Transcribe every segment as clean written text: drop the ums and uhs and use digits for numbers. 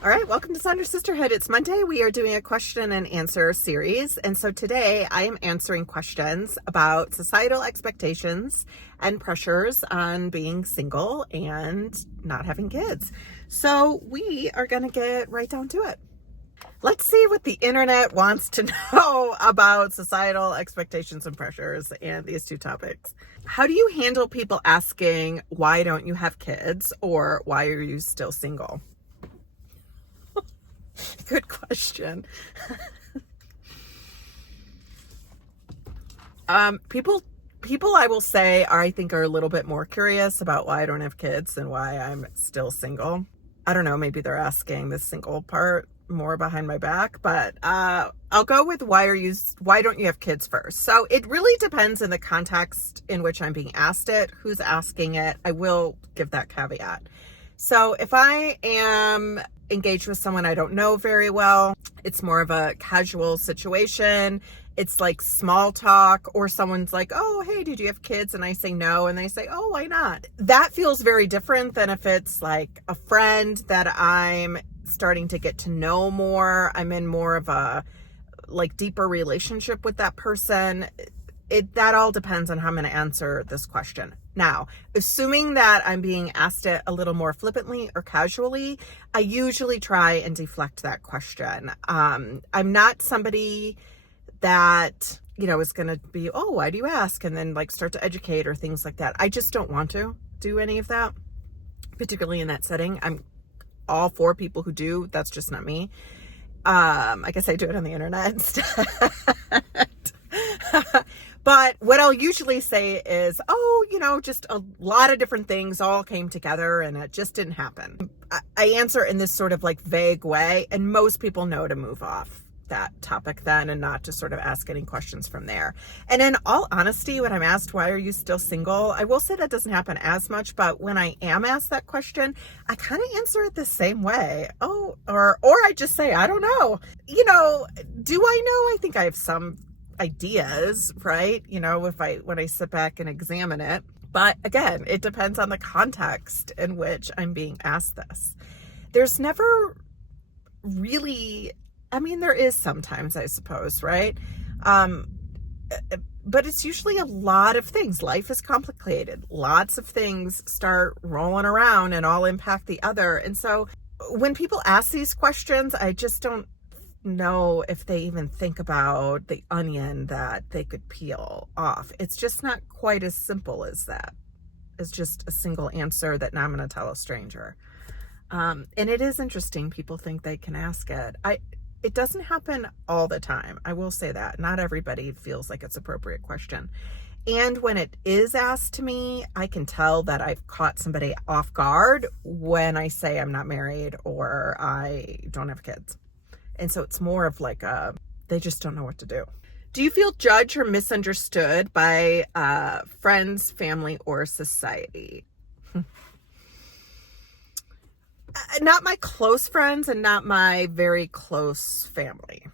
All right, welcome to Sonder Sisterhood. It's Monday. We are doing a question and answer series. And so today I am answering questions about societal expectations and pressures on being single and not having kids. So we are going to get right down to it. Let's see what the internet wants to know about societal expectations and pressures and these two topics. How do you handle people asking, why don't you have kids? Or why are you still single? Good question. People I will say I think are a little bit more curious about why I don't have kids and why I'm still single. I don't know, maybe they're asking the single part more behind my back, but I'll go with why don't you have kids first. So it really depends in the context in which I'm being asked it, who's asking it. I will give that caveat. So if I am engaged with someone I don't know very well, it's more of a casual situation. It's like small talk, or someone's like, oh, hey, did you have kids? And I say no. And they say, oh, why not? That feels very different than if it's like a friend that I'm starting to get to know more. I'm in more of a like deeper relationship with that person. That all depends on how I'm going to answer this question. Now, assuming that I'm being asked it a little more flippantly or casually, I usually try and deflect that question. I'm not somebody that, is going to be, oh, why do you ask? And then like start to educate or things like that. I just don't want to do any of that, particularly in that setting. I'm all for people who do. That's just not me. I guess I do it on the internet instead. But what I'll usually say is, just a lot of different things all came together and it just didn't happen. I answer in this sort of like vague way, and most people know to move off that topic then and not to sort of ask any questions from there. And in all honesty, when I'm asked, why are you still single? I will say that doesn't happen as much, but when I am asked that question, I kind of answer it the same way. Oh, or I just say, I don't know. Do I know? I think I have some ideas, right? When I sit back and examine it. But again, it depends on the context in which I'm being asked this. There's never really, there is sometimes, I suppose, right? But it's usually a lot of things. Life is complicated. Lots of things start rolling around and all impact the other. And so when people ask these questions, I just don't know if they even think about the onion that they could peel off. It's just not quite as simple as that. It's just a single answer that now I'm going to tell a stranger. And it is interesting. People think they can ask it. It doesn't happen all the time. I will say that. Not everybody feels like it's an appropriate question. And when it is asked to me, I can tell that I've caught somebody off guard when I say I'm not married or I don't have kids. And so it's more of like they just don't know what to do. Do you feel judged or misunderstood by friends, family, or society? Not my close friends and not my very close family,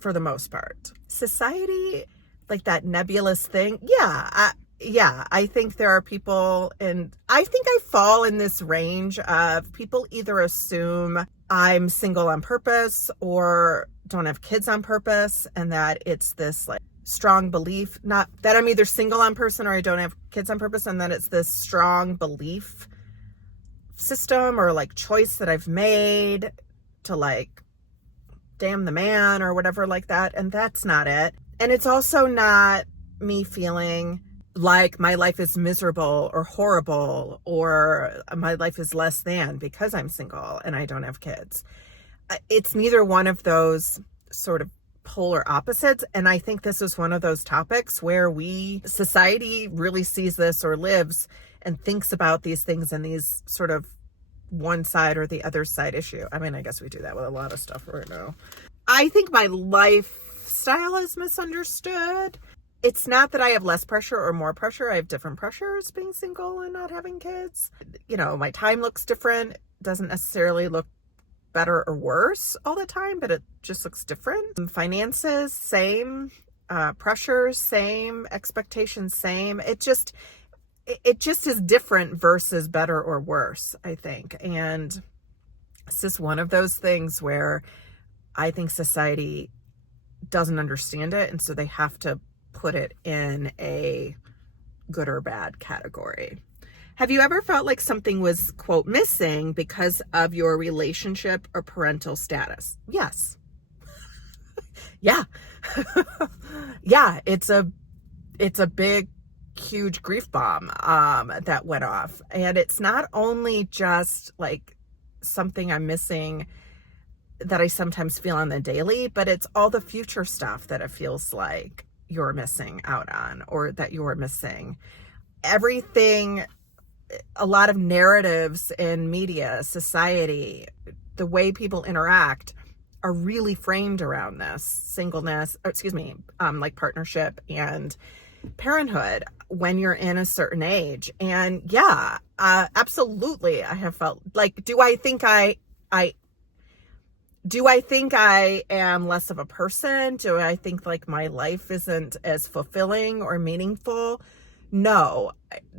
for the most part. Society, like that nebulous thing. Yeah, I think there are people, and I think I fall in this range of people either assume I'm single on purpose or don't have kids on purpose, and that it's this like strong belief, not that I'm either single on purpose or I don't have kids on purpose, and that it's this strong belief system or like choice that I've made to like damn the man or whatever like that. And that's not it. And it's also not me feeling like my life is miserable or horrible or my life is less than because I'm single and I don't have kids. It's neither one of those sort of polar opposites. And I think this is one of those topics where society really sees this or lives and thinks about these things in these sort of one side or the other side issue. I guess we do that with a lot of stuff right now. I think my lifestyle is misunderstood. It's not that I have less pressure or more pressure. I have different pressures being single and not having kids. My time looks different. It doesn't necessarily look better or worse all the time, but it just looks different. Finances, same. Pressures, same. Expectations, same. It just is different versus better or worse, I think. And It's just one of those things where I think society doesn't understand it, and so they have to put it in a good or bad category. Have you ever felt like something was, quote, missing because of your relationship or parental status? Yes. Yeah. Yeah, it's a big, huge grief bomb that went off. And it's not only just like something I'm missing that I sometimes feel on the daily, but it's all the future stuff that it feels like you're missing out on, or that you're missing. Everything, a lot of narratives in media, society, the way people interact are really framed around this singleness, like partnership and parenthood when you're in a certain age. And yeah, absolutely. I have felt like, do I think I am less of a person? Do I think like my life isn't as fulfilling or meaningful? No,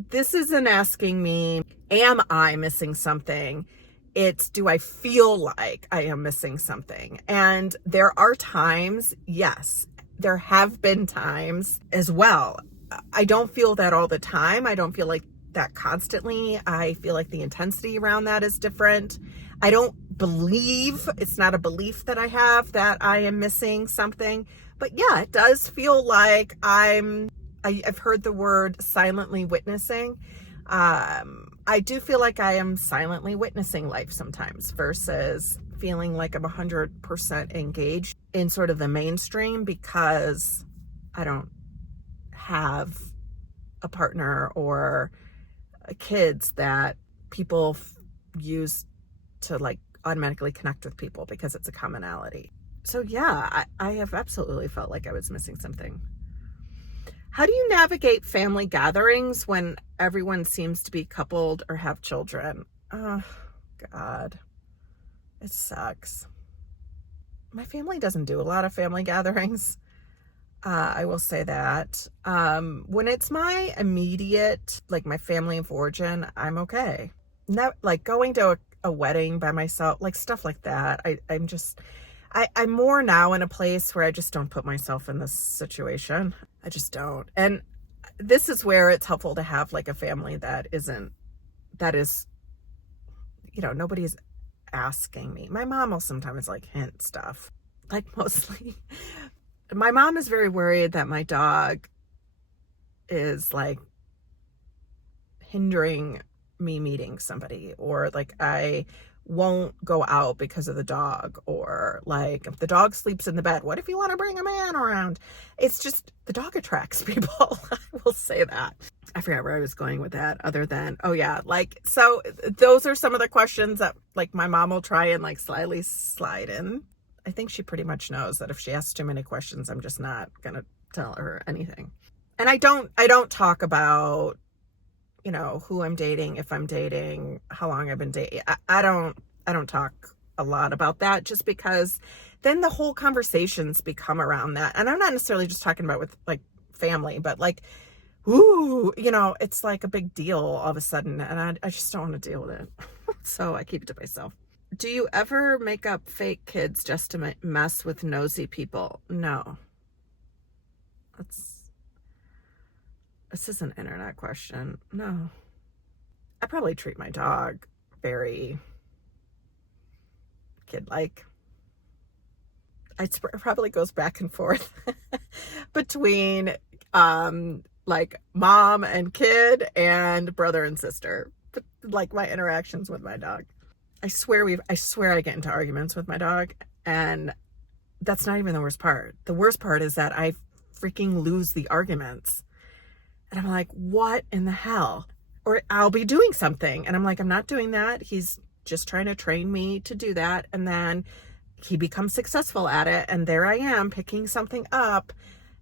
this isn't asking me, am I missing something? It's, do I feel like I am missing something? And there are times, yes, there have been times as well. I don't feel that all the time. I don't feel like that constantly. I feel like the intensity around that is different. I don't believe, it's not a belief that I have that I am missing something. But yeah, it does feel like I've heard the word silently witnessing. I do feel like I am silently witnessing life sometimes versus feeling like I'm 100% engaged in sort of the mainstream, because I don't have a partner or kids that people use to like automatically connect with people because it's a commonality. So yeah, I have absolutely felt like I was missing something. How do you navigate family gatherings when everyone seems to be coupled or have children? Oh, God. It sucks. My family doesn't do a lot of family gatherings. I will say that. When it's my immediate, like my family of origin, I'm okay. Not like going to a wedding by myself, like stuff like that. I'm more now in a place where I just don't put myself in this situation. I just don't. And this is where it's helpful to have like a family that is, nobody's asking me. My mom will sometimes like hint stuff, like mostly. My mom is very worried that my dog is like hindering me meeting somebody, or like I won't go out because of the dog, or like if the dog sleeps in the bed, what if you want to bring a man around? It's just the dog attracts people. I will say that. I forgot where I was going with that, other than, oh yeah, like, so those are some of the questions that like my mom will try and like slyly slide in. I think she pretty much knows that if she asks too many questions, I'm just not gonna tell her anything. And I don't talk about, who I'm dating, if I'm dating, how long I've been dating. I don't talk a lot about that, just because then the whole conversations become around that. And I'm not necessarily just talking about with like family, but like, ooh, it's like a big deal all of a sudden. And I just don't want to deal with it. So I keep it to myself. Do you ever make up fake kids just to mess with nosy people? No. This is an internet question. No. I probably treat my dog very kid-like. It probably goes back and forth between like mom and kid and brother and sister. But like my interactions with my dog. I swear I get into arguments with my dog, and that's not even the worst part. The worst part is that I freaking lose the arguments. And I'm like, what in the hell? Or I'll be doing something and I'm like, I'm not doing that. He's just trying to train me to do that. And then he becomes successful at it. And there I am picking something up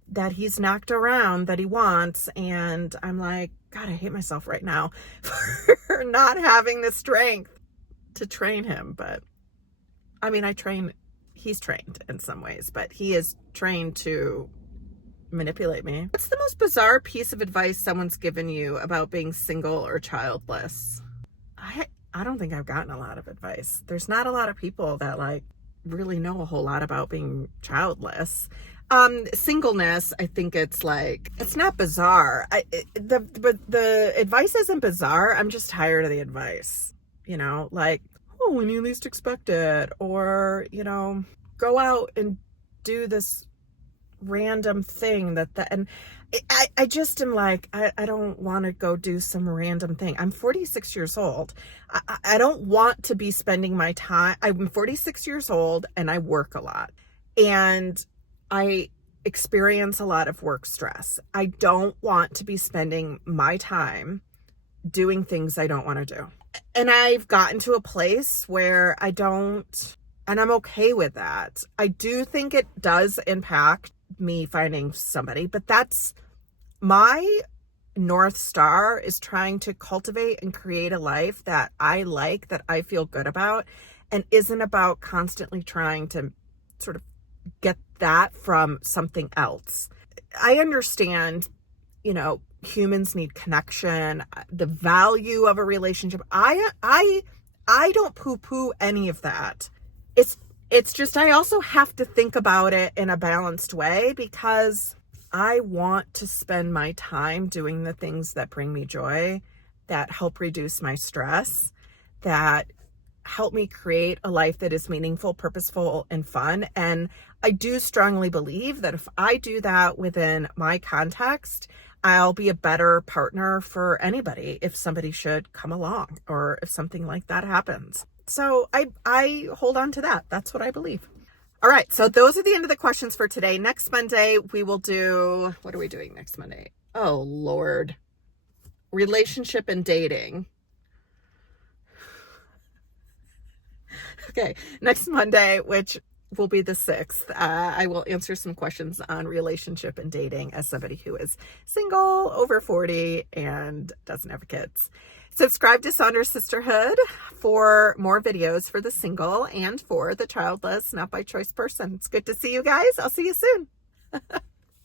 that he's knocked around that he wants. And I'm like, God, I hate myself right now for not having the strength to train him. But I mean, he's trained in some ways, but he is trained to manipulate me. What's the most bizarre piece of advice someone's given you about being single or childless? I don't think I've gotten a lot of advice. There's not a lot of people that like really know a whole lot about being childless. Singleness, I think it's like, it's not bizarre. But the advice isn't bizarre. I'm just tired of the advice, you know, like, oh, when you least expect it, or, you know, go out and do this random thing and I just am like, I don't want to go do some random thing. I'm 46 years old. I don't want to be spending my time. I'm 46 years old and I work a lot and I experience a lot of work stress. I don't want to be spending my time doing things I don't want to do. And I've gotten to a place where I don't, and I'm okay with that. I do think it does impact me finding somebody, but that's my North Star, is trying to cultivate and create a life that I like, that I feel good about, and isn't about constantly trying to sort of get that from something else. I understand, you know, humans need connection, the value of a relationship. I don't poo-poo any of that. It's just, I also have to think about it in a balanced way, because I want to spend my time doing the things that bring me joy, that help reduce my stress, that help me create a life that is meaningful, purposeful, and fun. And I do strongly believe that if I do that within my context, I'll be a better partner for anybody if somebody should come along, or if something like that happens. So I hold on to that. That's what I believe. All right. So those are the end of the questions for today. Next Monday, we will do, what are we doing next Monday? Oh, Lord. Relationship and dating. Okay. Next Monday, which will be the 6th, I will answer some questions on relationship and dating as somebody who is single, over 40, and doesn't have kids. Subscribe to Saunders Sisterhood for more videos for the single and for the childless, not by choice person. It's good to see you guys. I'll see you soon.